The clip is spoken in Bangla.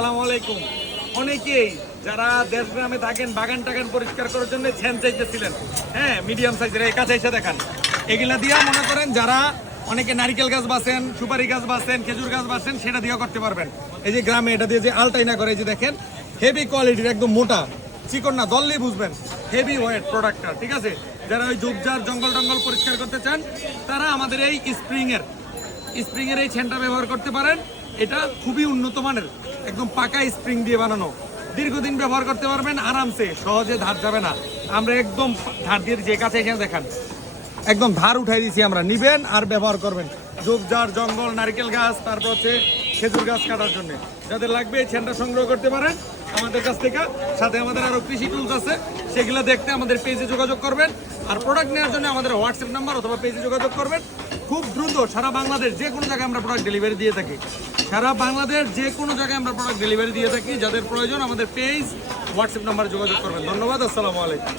আসসালামু আলাইকুম। অনেকেই যারা দেশ গ্রামে থাকেন বাগান টাগান পরিষ্কার করার জন্য ছেন চাইতেছিলেন, হ্যাঁ মিডিয়াম সাইজের, এই কাছে এসে দেখান। এগুলা দিয়া মনে করেন যারা অনেকে নারিকেল গাছ বাসেন, সুপারি গাছ বাসেন, খেজুর গাছ বাসেন, সেটা দিয়েও করতে পারবেন। এই যে গ্রামে এটা দিয়ে যে আলটাইনা করে, এই যে দেখেন হেভি কোয়ালিটির, একদম মোটা চিকন না, দললেই বুঝবেন হেভি ওয়েট প্রোডাক্টটা, ঠিক আছে। যারা ওই ঝোপঝাড় জঙ্গল টঙ্গল পরিষ্কার করতে চান তারা আমাদের এই স্প্রিং এর এই ছেনটা ব্যবহার করতে পারেন। এটা খুবই উন্নত মানের, একদম পাকা স্প্রিং দিয়ে বানানো, দীর্ঘদিন ব্যবহার করতে পারবেন আরামসে, সহজে ধার যাবে না। আমরা একদম ধার দিয়ে যে কাছে এখানে দেখান, একদম ধার উঠাই দিয়েছি আমরা, নিবেন আর ব্যবহার করবেন ঝোপঝাড় জঙ্গল, নারকেল গাছ, তারপর হচ্ছে খেজুর গাছ কাটার জন্য। যাদের লাগবে এই ছেনটা সংগ্রহ করতে পারেন আমাদের কাছ থেকে। সাথে আমাদের আরো কৃষি টুলস আছে, সেগুলো দেখতে আমাদের পেজে যোগাযোগ করবেন। আর প্রোডাক্ট নেওয়ার জন্য আমাদের হোয়াটসঅ্যাপ নাম্বার অথবা পেজে যোগাযোগ করবেন। খুব দ্রুত সারা বাংলাদেশ যে কোনো জায়গায় আমরা প্রোডাক্ট ডেলিভারি দিয়ে থাকি। সারা বাংলাদেশ যে কোনো জায়গায় আমরা প্রোডাক্ট ডেলিভারি দিয়ে থাকি। যাদের প্রয়োজন আমাদের পেজ হোয়াটসঅ্যাপ নাম্বারে যোগাযোগ করবেন। ধন্যবাদ, আসসালামু আলাইকুম।